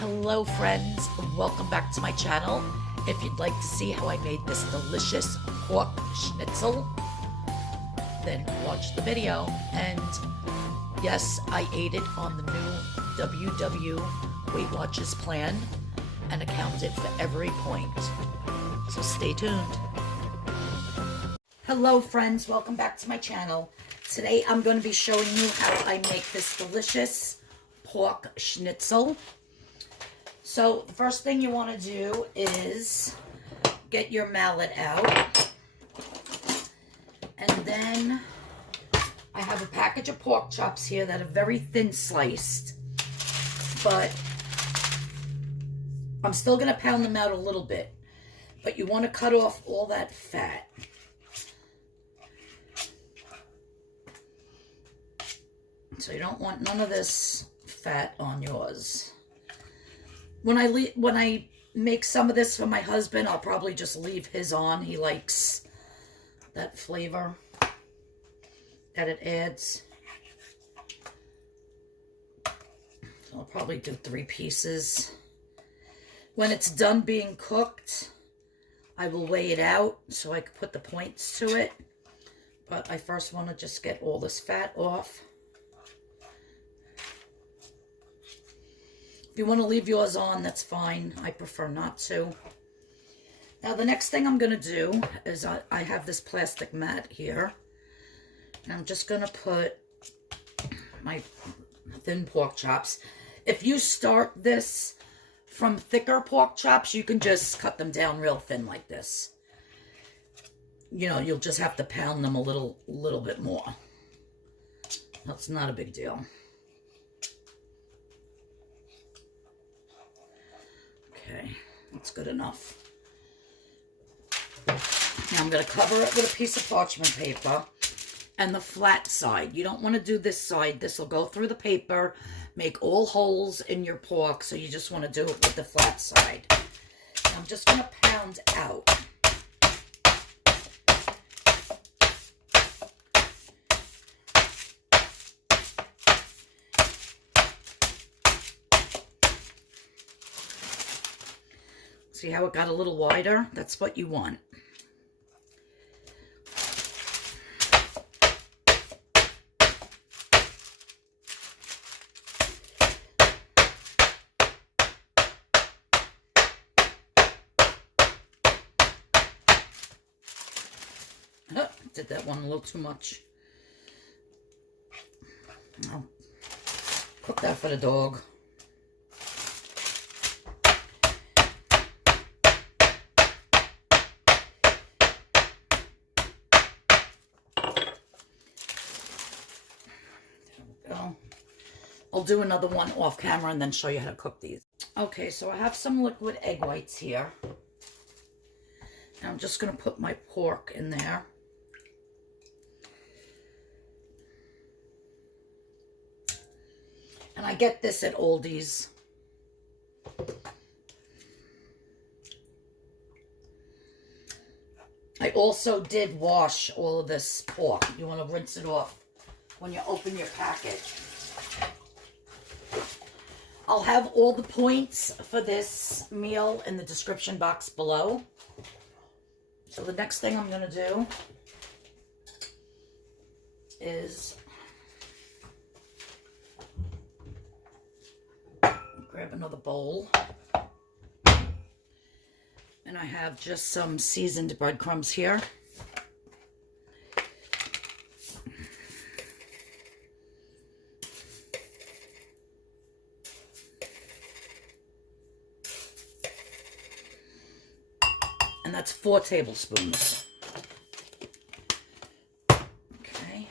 Hello friends, welcome back to my channel. If you'd like to see how I made this delicious pork schnitzel, then watch the video. And yes, I ate it on the new wwrecipeideas plan and accounted for every point. So stay tuned. Hello friends, welcome back to my channel. Today I'm going to be showing you how I make this delicious pork schnitzel. So the first thing you want to do is get your mallet out. And then I have a package of pork chops here that are very thin sliced. But I'm still going to pound them out a little bit. But you want to cut off all that fat. So you don't want none of this fat on yours. When I make some of this for my husband, I'll probably just leave his on. He likes that flavor that it adds. So I'll probably do 3 pieces. When it's done being cooked, I will weigh it out so I can put the points to it. But I first want to just get all this fat off. If you want to leave yours on, that's fine. I prefer not to. Now, the next thing I'm going to do is I have this plastic mat here. And I'm just going to put my thin pork chops. If you start this from thicker pork chops, you can just cut them down real thin like this. You know, you'll just have to pound them a little bit more. That's not a big deal. Okay, that's good enough. Now I'm going to cover it with a piece of parchment paper and the flat side. You don't want to do this side. This will go through the paper, make all holes in your pork, so you just want to do it with the flat side. Now I'm just going to pound out. See how it got a little wider? That's what you want. Oh, did that one a little too much. I'll cook that for the dog. I'll do another one off camera and then show you how to cook these. Okay, so I have some liquid egg whites here. And I'm just going to put my pork in there. And I get this at Aldi's. I also did wash all of this pork. You want to rinse it off when you open your package. I'll have all the points for this meal in the description box below. So the next thing I'm going to do is grab another bowl. And I have just some seasoned breadcrumbs here. And that's 4 tablespoons. Okay.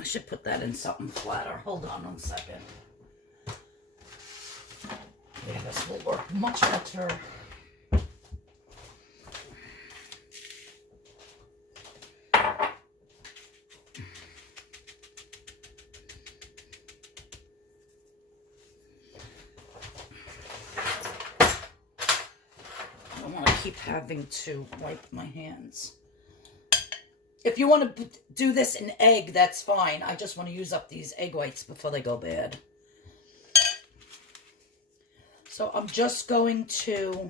I should put that in something flatter. Hold on 1 second. Yeah, this will work much better. keep having to wipe my hands. If you want to do this in egg, that's fine. I just want to use up these egg whites before they go bad. So I'm just going to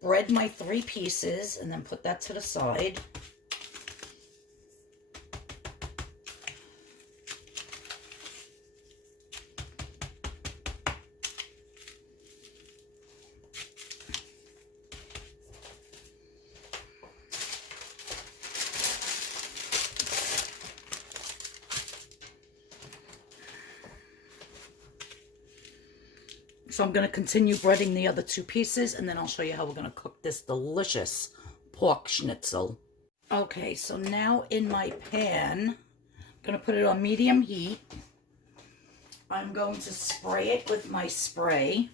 bread my 3 pieces and then put that to the side. So I'm going to continue breading the other 2 pieces, and then I'll show you how we're going to cook this delicious pork schnitzel. Okay, so now in my pan, I'm going to put it on medium heat. I'm going to spray it with my spray.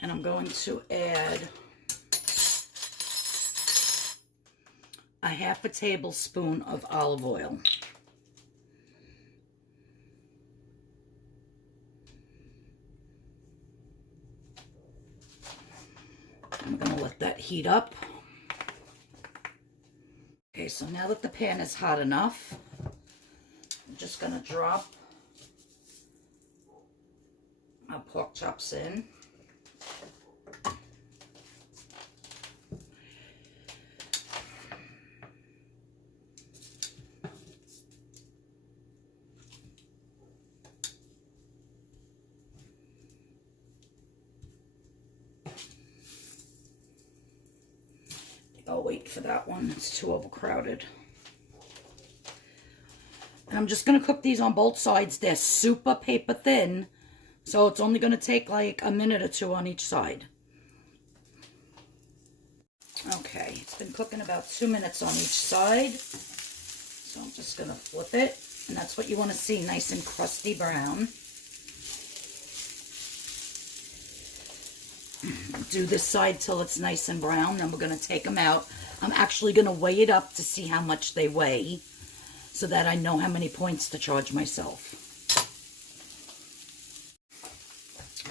And I'm going to add a 1/2 tablespoon of olive oil. I'm going to let that heat up. Okay, so now that the pan is hot enough, I'm just going to drop my pork chops in. I'll wait for that one. It's too overcrowded. And I'm just going to cook these on both sides. They're super paper thin, so it's only going to take like a minute or 2 on each side. Okay, it's been cooking about 2 minutes on each side. So I'm just going to flip it. And that's what you want to see, nice and crusty brown. Do this side till it's nice and brown, then we're going to take them out. I'm actually going to weigh it up to see how much they weigh so that I know how many points to charge myself.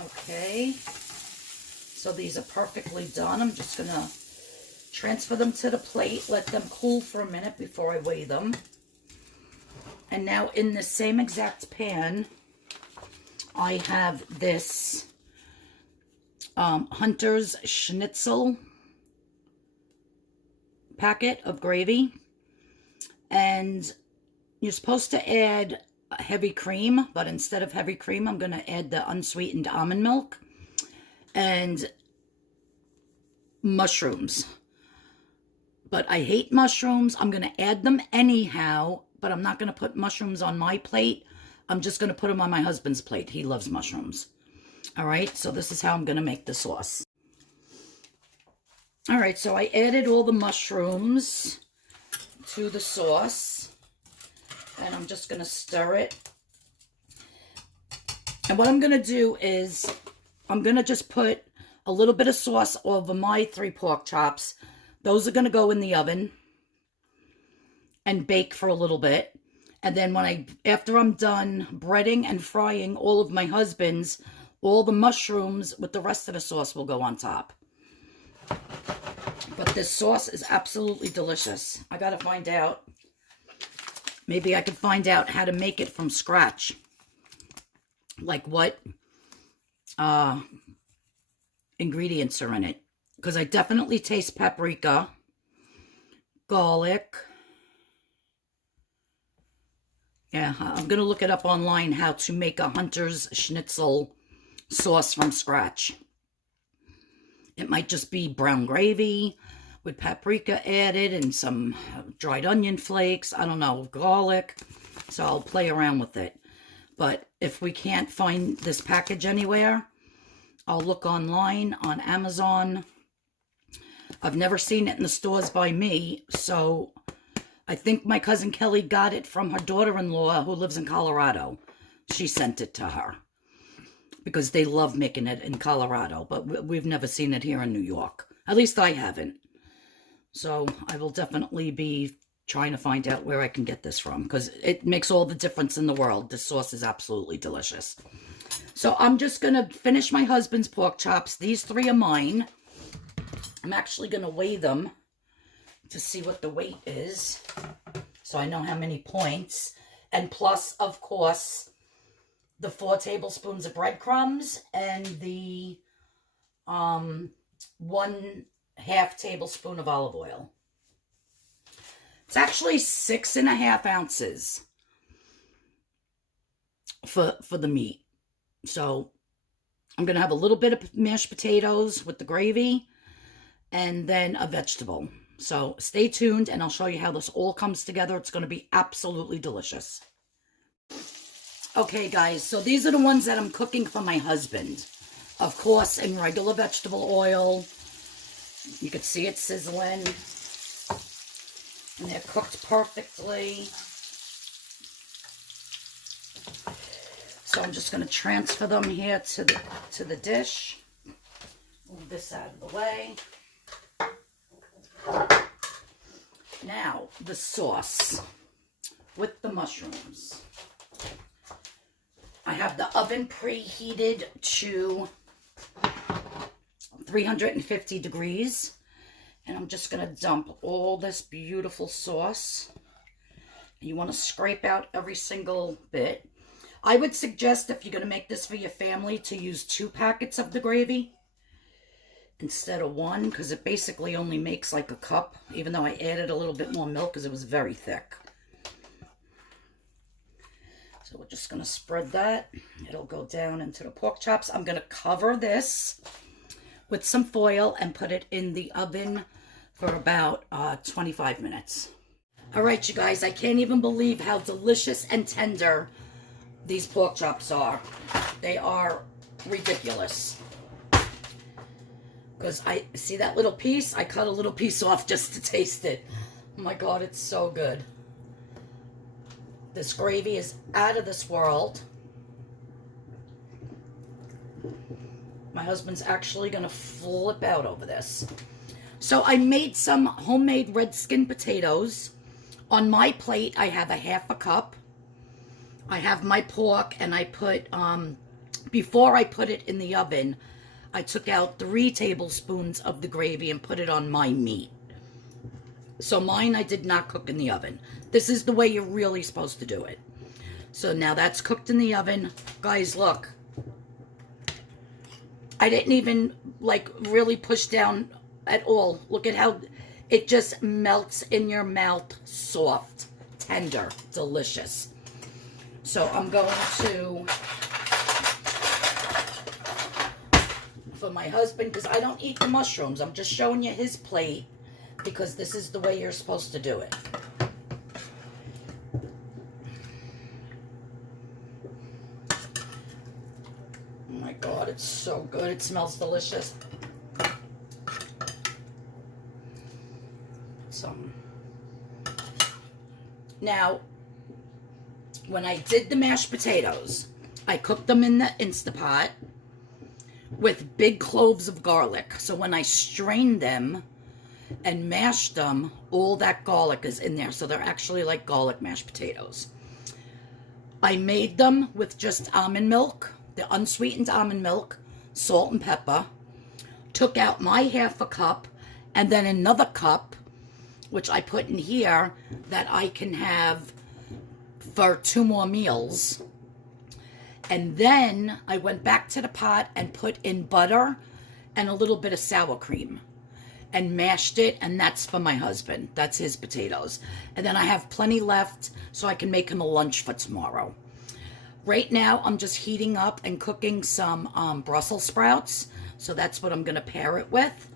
Okay, so these are perfectly done. I'm just going to transfer them to the plate, let them cool for a minute before I weigh them. And now in the same exact pan, I have this Hunter's Schnitzel packet of gravy, and you're supposed to add heavy cream, but instead of heavy cream, I'm going to add the unsweetened almond milk and mushrooms. But I hate mushrooms. I'm going to add them anyhow, but I'm not going to put mushrooms on my plate. I'm just going to put them on my husband's plate. He loves mushrooms. All right, so this is how I'm going to make the sauce. All right, so I added all the mushrooms to the sauce, and I'm just going to stir it. And what I'm going to do is I'm going to just put a little bit of sauce over my 3 pork chops. Those are going to go in the oven and bake for a little bit. And then after I'm done breading and frying all of my husband's, all the mushrooms with the rest of the sauce will go on top. But this sauce is absolutely delicious. I gotta find out. Maybe I could find out how to make it from scratch. Like what ingredients are in it. Because I definitely taste paprika, garlic. Yeah, I'm gonna look it up online how to make a Hunter's Schnitzel sauce from scratch. It might just be brown gravy with paprika added and some dried onion flakes, I don't know, garlic. So I'll play around with it. But if we can't find this package anywhere, I'll look online on Amazon. I've never seen it in the stores by me, so I think my cousin Kelly got it from her daughter-in-law who lives in Colorado. She sent it to her, because they love making it in Colorado, but we've never seen it here in New York. At least I haven't. So I will definitely be trying to find out where I can get this from, because it makes all the difference in the world. This sauce is absolutely delicious. So I'm just going to finish my husband's pork chops. These 3 are mine. I'm actually going to weigh them to see what the weight is, so I know how many points. And plus, of course, the 4 tablespoons of breadcrumbs and the 1/2 tablespoon of olive oil. It's actually 6.5 ounces for the meat. So I'm going to have a little bit of mashed potatoes with the gravy and then a vegetable. So stay tuned and I'll show you how this all comes together. It's going to be absolutely delicious. Okay, guys, so these are the ones that I'm cooking for my husband. Of course, in regular vegetable oil. You can see it sizzling. And they're cooked perfectly. So I'm just going to transfer them here to the dish. Move this out of the way. Now, the sauce with the mushrooms. I have the oven preheated to 350 degrees. And I'm just going to dump all this beautiful sauce. You want to scrape out every single bit. I would suggest, if you're going to make this for your family, to use 2 packets of the gravy instead of 1, because it basically only makes like a cup, even though I added a little bit more milk because it was very thick. So we're just going to spread that. It'll go down into the pork chops. I'm going to cover this with some foil and put it in the oven for about 25 minutes. All right, you guys, I can't even believe how delicious and tender these pork chops are. They are ridiculous. Because I see that little piece, I cut a little piece off just to taste it. Oh my God, it's so good. This gravy is out of this world. My husband's actually going to flip out over this. So I made some homemade red skin potatoes. On my plate, I have a 1/2 cup. I have my pork, and I put, before I put it in the oven, I took out 3 tablespoons of the gravy and put it on my meat. So mine I did not cook in the oven. This is the way you're really supposed to do it. So now that's cooked in the oven. Guys, look. I didn't even, like, really push down at all. Look at how it just melts in your mouth. Soft, tender, delicious. So I'm going to, for my husband, because I don't eat the mushrooms. I'm just showing you his plate because this is the way you're supposed to do it. Oh my God, it's so good. It smells delicious. Now, when I did the mashed potatoes, I cooked them in the Instapot with big cloves of garlic. So when I strained them and mashed them, all that garlic is in there. So they're actually like garlic mashed potatoes. I made them with just almond milk, the unsweetened almond milk, salt and pepper. Took out my 1/2 cup and then another cup, which I put in here, that I can have for 2 more meals. And then I went back to the pot and put in butter and a little bit of sour cream and mashed it, and that's for my husband. That's his potatoes. And then I have plenty left so I can make him a lunch for tomorrow. Right now, I'm just heating up and cooking some Brussels sprouts. So that's what I'm going to pair it with.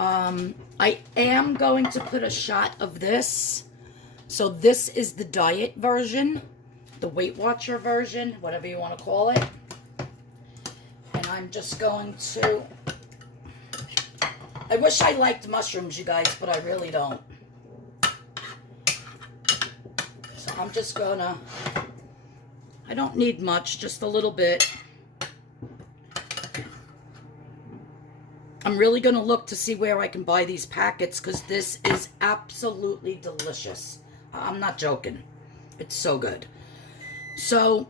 I am going to put a shot of this. So this is the diet version, the Weight Watcher version, whatever you want to call it. And I'm just going to, I wish I liked mushrooms, you guys, but I really don't. So I'm just gonna, I don't need much, just a little bit. I'm really going to look to see where I can buy these packets because this is absolutely delicious. I'm not joking. It's so good. So,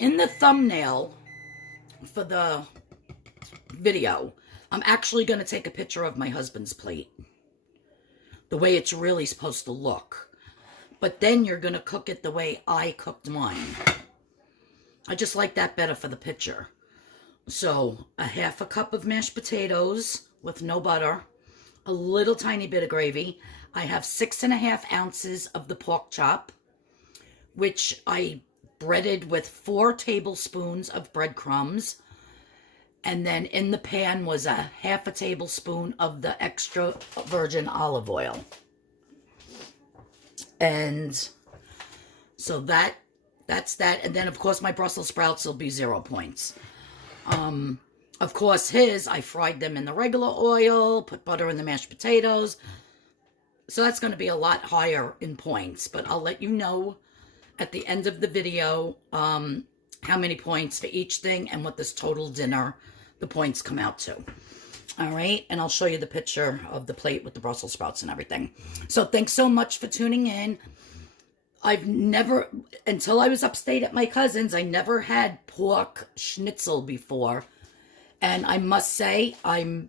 in the thumbnail for the video, I'm actually going to take a picture of my husband's plate. The way it's really supposed to look. But then you're going to cook it the way I cooked mine. I just like that better for the picture. So, a half a cup of mashed potatoes with no butter, a little tiny bit of gravy. I have 6.5 ounces of the pork chop, which I breaded with 4 tablespoons of breadcrumbs. And then in the pan was a half a tablespoon of the extra virgin olive oil. And so that's that. And then, of course, my Brussels sprouts will be 0 points. Of course, I fried them in the regular oil, put butter in the mashed potatoes. So that's going to be a lot higher in points. But I'll let you know at the end of the video how many points for each thing and what this total dinner, the points come out to. All right, and I'll show you the picture of the plate with the Brussels sprouts and everything. So thanks so much for tuning in. I've never, until I was upstate at my cousin's, I never had pork schnitzel before. And I must say, I'm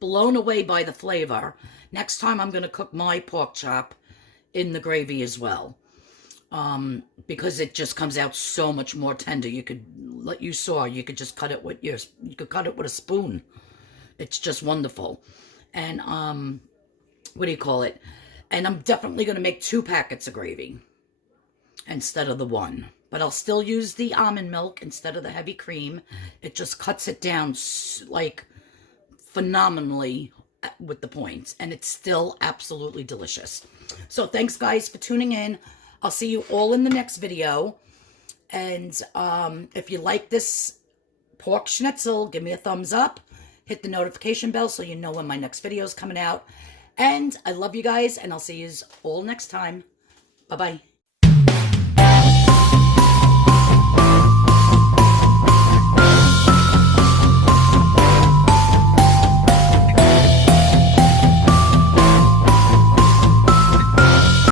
blown away by the flavor. Next time I'm going to cook my pork chop in the gravy as well. Because it just comes out so much more tender. You could, like you saw, you could just cut it with you could cut it with a spoon. It's just wonderful. And, what do you call it? And I'm definitely going to make 2 packets of gravy instead of the 1. But I'll still use the almond milk instead of the heavy cream. It just cuts it down, like, phenomenally with the points. And it's still absolutely delicious. So thanks, guys, for tuning in. I'll see you all in the next video. And if you like this pork schnitzel, give me a thumbs up. Hit the notification bell so you know when my next video is coming out. And I love you guys, and I'll see you all next time. Bye-bye.